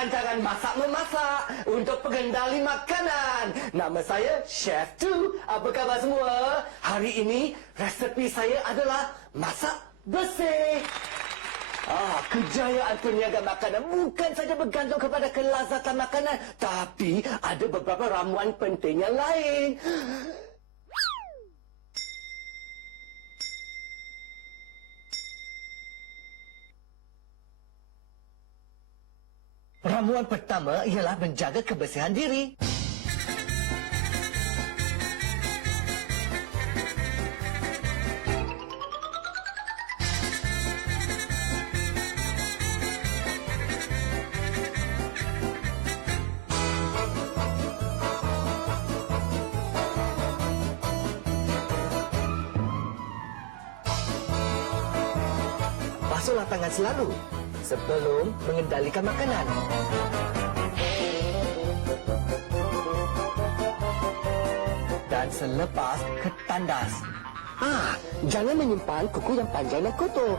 Rancangan Masak Memasak untuk pengendali makanan. Nama saya Chef Tu. Apa khabar semua? Hari ini resepi saya adalah masak bersih. Ah, kejayaan peniaga makanan bukan saja bergantung kepada kelazatan makanan, tapi ada beberapa ramuan penting yang lain. Ramuan pertama ialah menjaga kebersihan diri. Basuhlah tangan selalu sebelum mengendalikan makanan. Dan selepas ketandas. Ah, jangan menyimpan kuku yang panjang dan kotor.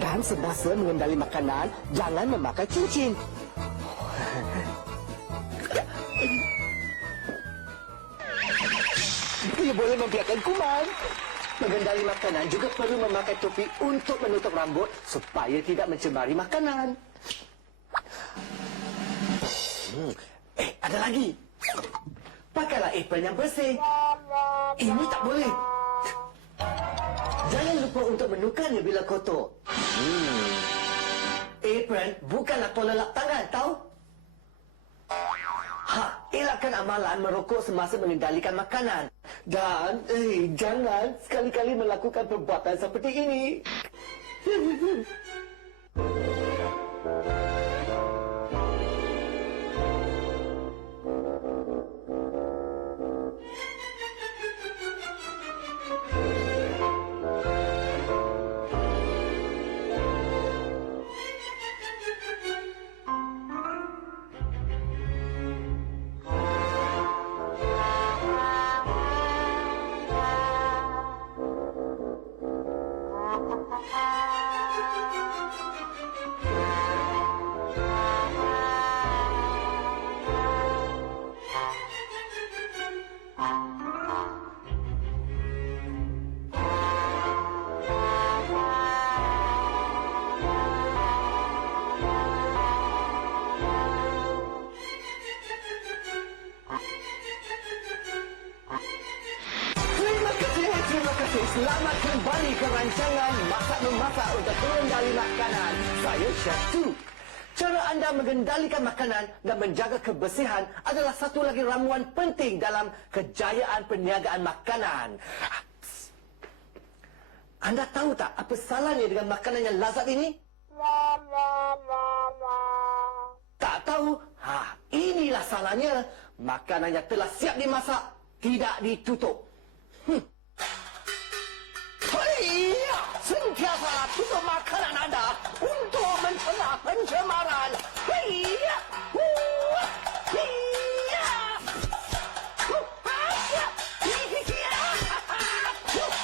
Dan semasa mengendali makanan, jangan memakai cincin. Ia boleh membiarkan kuman. Mengendali makanan juga perlu memakai topi untuk menutup rambut supaya tidak mencemari makanan. Hmm. Eh, ada lagi. Pakailah apron yang bersih. Ini tak boleh. Jangan lupa untuk menukarnya bila kotor. Hmm. Apron bukanlah tolak tangan, tahu? Ha, elakkan amalan merokok semasa mengendalikan makanan. Dan, eh, jangan sekali-kali melakukan perbuatan seperti ini. Selamat kembali ke rancangan Masak Memasak untuk pengendali makanan. Saya Chef Tu. Cara anda mengendalikan makanan dan menjaga kebersihan adalah satu lagi ramuan penting dalam kejayaan perniagaan makanan. Anda tahu tak apa salahnya dengan makanan yang lazat ini? Tak tahu? Ha, inilah salahnya. Makanan yang telah siap dimasak tidak ditutup. Hmm. Sentiasa tutup makanan anda untuk mencegah pencemaran. Hiya! Wah! Hiya! Huh! Hiya! Hiya! Huh!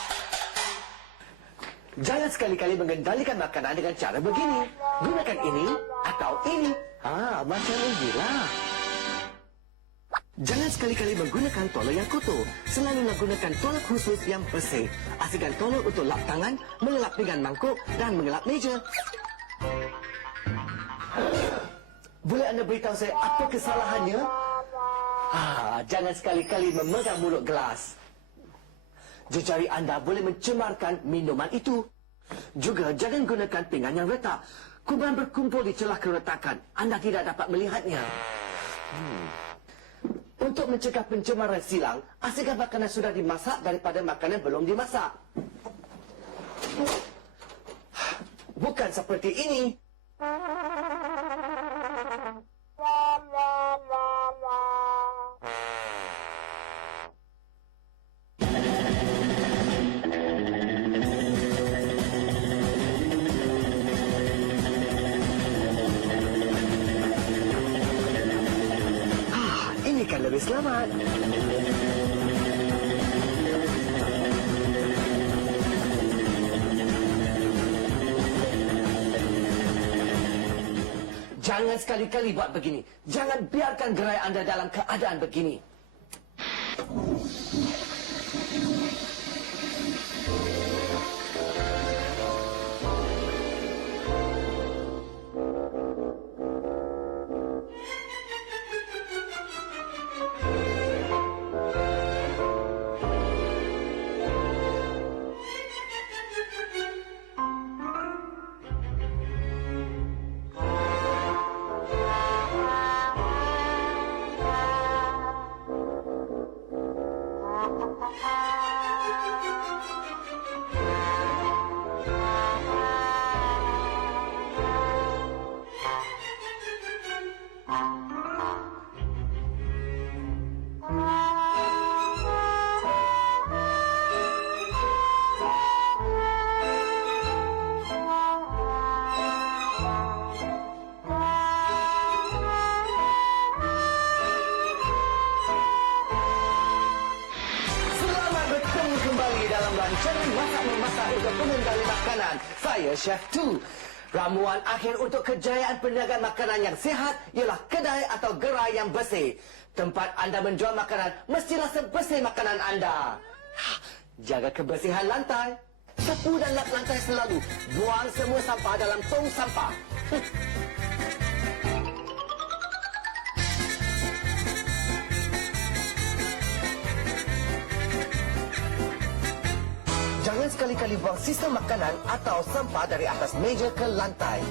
Jangan sekali-kali mengendalikan makanan dengan cara begini. Gunakan ini atau ini. Ah, macam inilah. Jangan sekali-kali menggunakan tolak yang kotor. Selalulah gunakan tolak khusus yang bersih. Asingkan tolak untuk lap tangan, mengelap pinggan mangkuk dan mengelap meja. Boleh anda beritahu saya apa kesalahannya? Ah, jangan sekali-kali memegang mulut gelas. Jejari anda boleh mencemarkan minuman itu. Juga jangan gunakan pinggan yang retak. Kuman berkumpul di celah keretakan. Anda tidak dapat melihatnya. Hmm. Untuk mencegah pencemaran silang, asingkan makanan sudah dimasak daripada makanan belum dimasak. Bukan seperti ini. Selamat. Jangan sekali-kali buat begini. Jangan biarkan gerai anda dalam keadaan begini. Rancangan Masak Memasak untuk Pengendali Makanan. Saya Chef Tu. Ramuan akhir untuk kejayaan perniagaan makanan yang sihat ialah kedai atau gerai yang bersih. Tempat anda menjual makanan mestilah sebersih makanan anda. Jaga kebersihan lantai. Sapu dan lap lantai selalu. Buang semua sampah dalam tong sampah. Sekali-kali buang sisa makanan atau sampah dari atas meja ke lantai.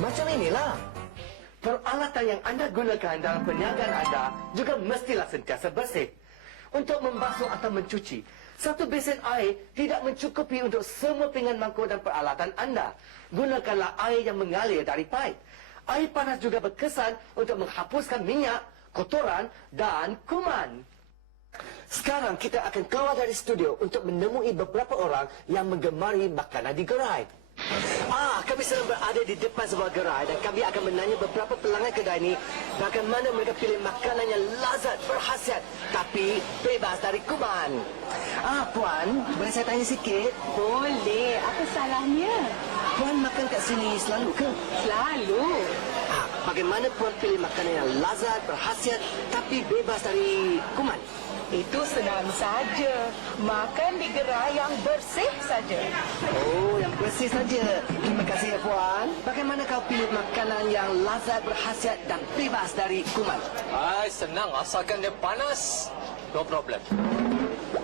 Macam inilah. Peralatan yang anda gunakan dalam perniagaan anda juga mestilah sentiasa bersih. Untuk membasuh atau mencuci, satu besen air tidak mencukupi untuk semua pinggan mangkuk dan peralatan anda. Gunakanlah air yang mengalir dari paip. Air panas juga berkesan untuk menghapuskan minyak, kotoran dan kuman. Sekarang kita akan keluar dari studio untuk menemui beberapa orang yang menggemari makanan di gerai. Ah, kami sedang berada di depan sebuah gerai dan kami akan menanya beberapa pelanggan kedai ini bagaimana mereka pilih makanan yang lazat, berhasiat tapi bebas dari kuman. Ah, Puan, boleh saya tanya sikit? Boleh. Apa salahnya? Puan makan kat sini selalu ke? Selalu. Ah, bagaimana Puan pilih makanan yang lazat, berhasiat tapi bebas dari kuman? Itu senang saja. Makan di gerai yang bersih saja. Oh, yang bersih saja. Terima kasih ya, Puan. Bagaimana kau pilih makanan yang lazat, berhasiat dan bebas dari kuman? Hai, senang asalkan dia panas. No problem.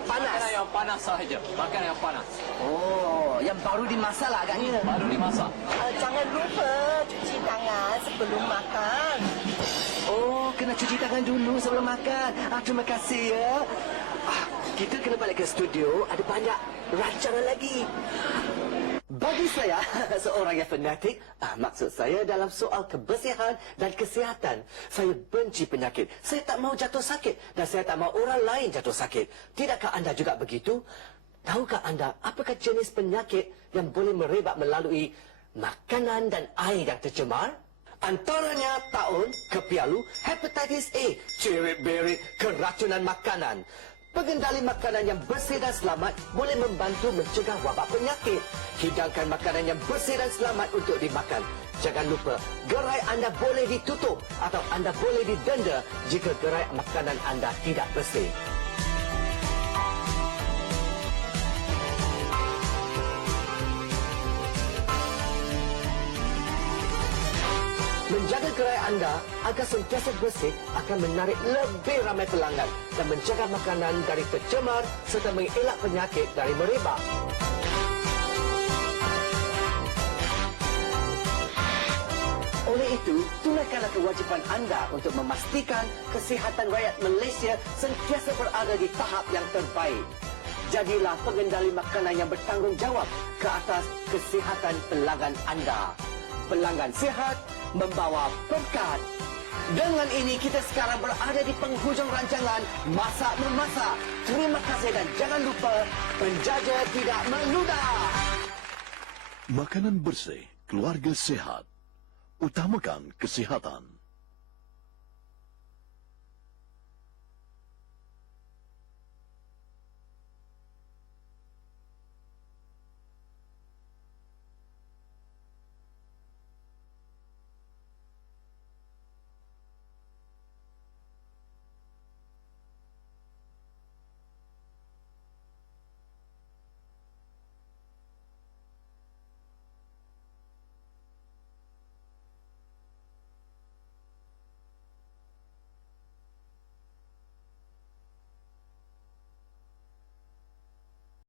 Makanan Panas. yang panas sahaja. Makanan yang panas. Oh, yang baru dimasak lah agaknya. Baru dimasak. Uh, jangan lupa cuci tangan sebelum makan. Oh, kena cuci tangan dulu sebelum makan. Ah, terima kasih ya. Ah, kita kena balik ke studio. Ada banyak rancangan lagi. Bagi saya, seorang yang fanatik, ah, maksud saya dalam soal kebersihan dan kesihatan. Saya benci penyakit. Saya tak mau jatuh sakit dan saya tak mau orang lain jatuh sakit. Tidakkah anda juga begitu? Tahukah anda apakah jenis penyakit yang boleh merebak melalui makanan dan air yang tercemar? Antaranya taun, kepialu, hepatitis A, cirit-berit, keracunan makanan. Pengendali makanan yang bersih dan selamat boleh membantu mencegah wabak penyakit. Hidangkan makanan yang bersih dan selamat untuk dimakan. Jangan lupa, gerai anda boleh ditutup atau anda boleh didenda jika gerai makanan anda tidak bersih. Menjaga gerai anda agar sentiasa bersih akan menarik lebih ramai pelanggan dan menjaga makanan dari tercemar serta mengelak penyakit dari merebak. Oleh itu, tunaikanlah kewajipan anda untuk memastikan kesihatan rakyat Malaysia sentiasa berada di tahap yang terbaik. Jadilah pengendali makanan yang bertanggungjawab ke atas kesihatan pelanggan anda. Pelanggan sihat membawa berkat. Dengan ini kita sekarang berada di penghujung rancangan Masak Memasak. Terima kasih dan jangan lupa penjaja tidak meludah. Makanan bersih, keluarga sehat. Utamakan kesihatan.